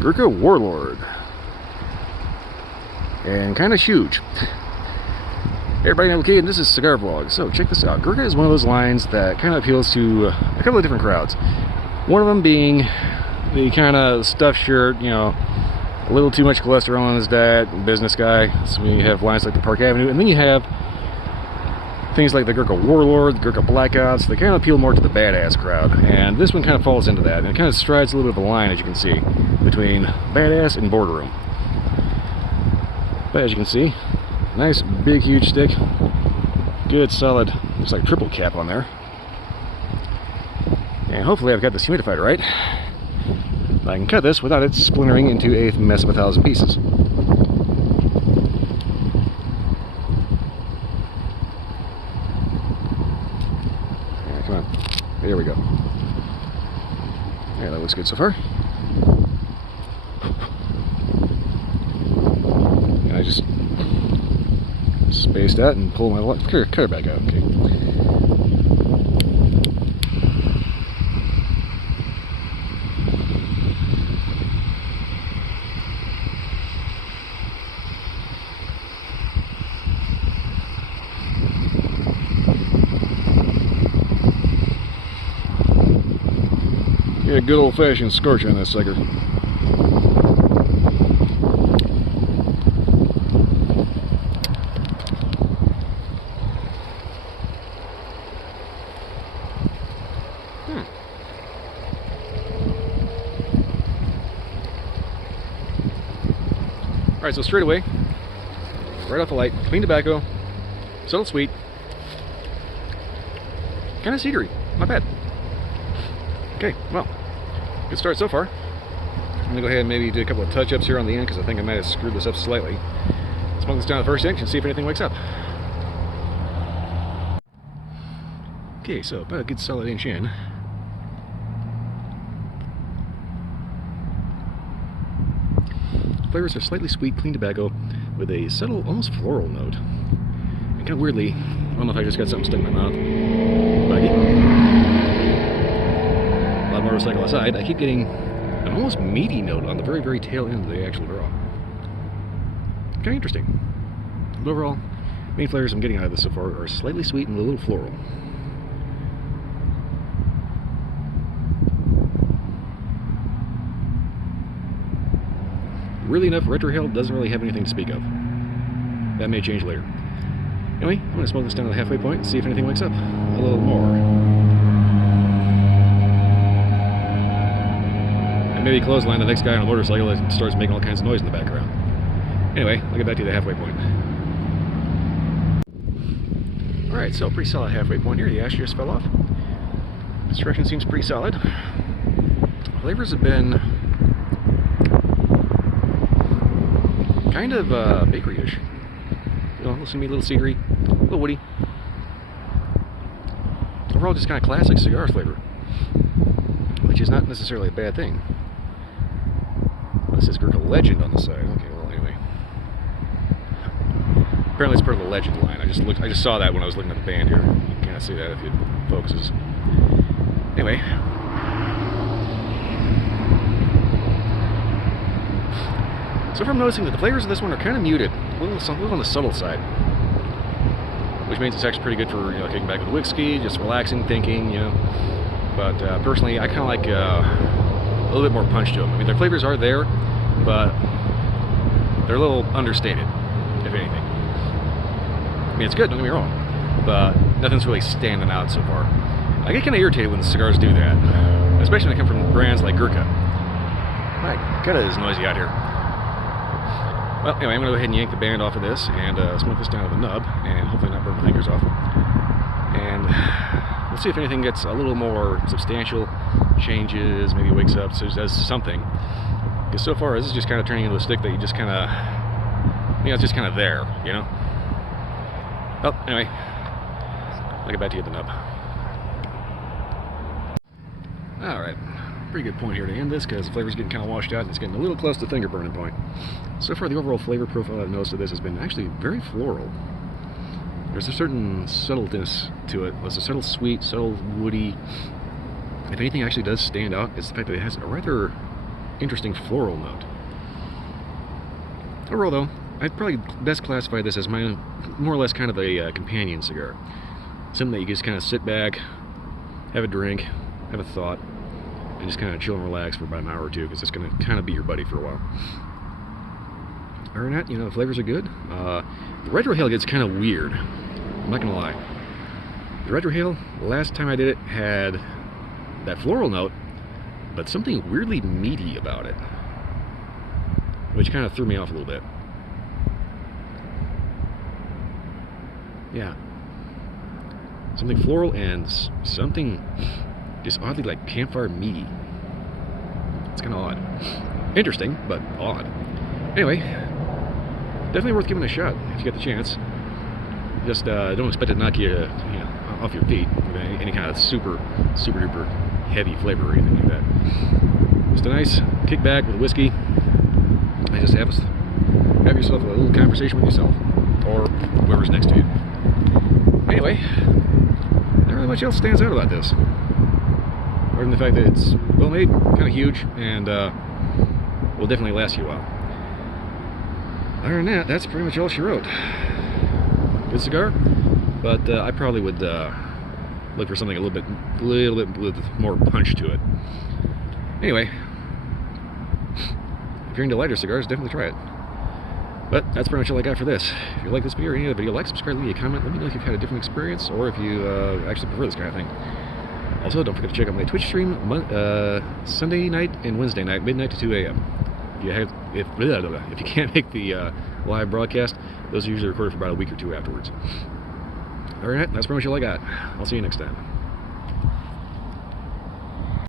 Gurkha Warlord. And kind of huge. Hey everybody, I'm okay, and this is Cigar Vlog. So check this out. Gurkha is one of those lines that kind of appeals to a couple of different crowds. One of them being the kind of stuffed shirt, you know, a little too much cholesterol in his diet, business guy. So we have lines like the Park Avenue, and then you have things like the Gurkha Warlord, the Gurkha Blackouts. They kind of appeal more to the badass crowd, and this one kind of falls into that, and it kind of strides a little bit of a line, as you can see, between badass and boardroom. But as you can see, nice big huge stick, good solid, looks like triple cap on there, and hopefully I've got this humidified right. I can cut this without it splintering into a mess of 1,000 pieces. Yeah, come on, there we go. Yeah, that looks good so far. And I just space that and pull my cut her back out. Okay. Get a good old-fashioned scorch on this sucker. Alright, so straight away, right off the light, clean tobacco, subtle sweet, kind of cedary, not bad. Okay, well, good start so far. I'm going to go ahead and maybe do a couple of touch-ups here on the end because I think I might have screwed this up slightly. Smoke this down the first inch and see if anything wakes up. Okay, so about a good solid inch in. Flavors are slightly sweet, clean tobacco with a subtle, almost floral note. And kind of weirdly, I don't know if I just got something stuck in my mouth, but I get, a lot motorcycle aside, I keep getting an almost meaty note on the very, very tail end of the actual draw. Kind of interesting. But overall, main flavors I'm getting out of this so far are slightly sweet and a little floral. Really enough, retrohale doesn't really have anything to speak of. That may change later. Anyway, I'm going to smoke this down to the halfway point and see if anything wakes up a little more. And maybe clothesline the next guy on a motorcycle that starts making all kinds of noise in the background. Anyway, I'll get back to the halfway point. Alright, so pretty solid halfway point here. The ash just fell off. Construction seems pretty solid. Flavors have been kind of bakery-ish. You know, listen to me, a little cedary, a little woody. Overall, just kind of classic cigar flavor, which is not necessarily a bad thing. This is Gurkha Legend on the side. Okay, well, anyway. Apparently, it's part of the Legend line. I just saw that when I was looking at the band here. You can kind of see that if it focuses. Anyway. So far I'm noticing that the flavors of this one are kind of muted, a little on the subtle side, which means it's actually pretty good for, you know, kicking back with whiskey, just relaxing, thinking, you know. But personally, I kind of like a little bit more punch to them. I mean, their flavors are there, but they're a little understated, if anything. I mean, it's good, don't get me wrong, but nothing's really standing out so far. I get kind of irritated when the cigars do that, especially when they come from brands like Gurkha. My God, it is noisy out here. Well, anyway, I'm going to go ahead and yank the band off of this and smoke this down to the nub and hopefully not burn my fingers off. And let's see if anything gets a little more substantial, changes, maybe wakes up, so does something. Because so far, this is just kind of turning into a stick that you just kind of, you know, it's just kind of there, you know? Well, anyway, I'll get back to you at the nub. Alright. Pretty good point here to end this because the flavor's getting kind of washed out and it's getting a little close to the finger burning point. So far the overall flavor profile I've noticed of this has been actually very floral. There's a certain subtleness to it. There's a subtle sweet, subtle woody. If anything actually does stand out, it's the fact that it has a rather interesting floral note. Overall, though, I'd probably best classify this as my more or less kind of a companion cigar. Something that you can just kind of sit back, have a drink, have a thought, and just kind of chill and relax for about an hour or two, because it's going to kind of be your buddy for a while. Other than that, the flavors are good. The retrohale gets kind of weird. I'm not going to lie. The retrohale, last time I did it, had that floral note, but something weirdly meaty about it, which kind of threw me off a little bit. Yeah. Something floral and something just oddly like campfire meaty. It's kind of odd. Interesting, but odd. Anyway, definitely worth giving a shot if you get the chance. Just don't expect it to knock you, off your feet with any kind of super duper heavy flavor or anything like that. Just a nice kickback with whiskey. And just have yourself a little conversation with yourself or whoever's next to you. Anyway, not really much else stands out about this, other than the fact that it's well made, kind of huge, and will definitely last you a while. Other than that, that's pretty much all she wrote. Good cigar, but I probably would look for something a little bit with more punch to it. Anyway, if you're into lighter cigars, definitely try it. But that's pretty much all I got for this. If you like this video or any other video, like, subscribe, leave me a comment. Let me know if you've had a different experience or if you actually prefer this kind of thing. Also, don't forget to check out my Twitch stream Sunday night and Wednesday night, midnight to 2 a.m. If you can't make the live broadcast, those are usually recorded for about a week or two afterwards. Alright, that's pretty much all I got. I'll see you next time.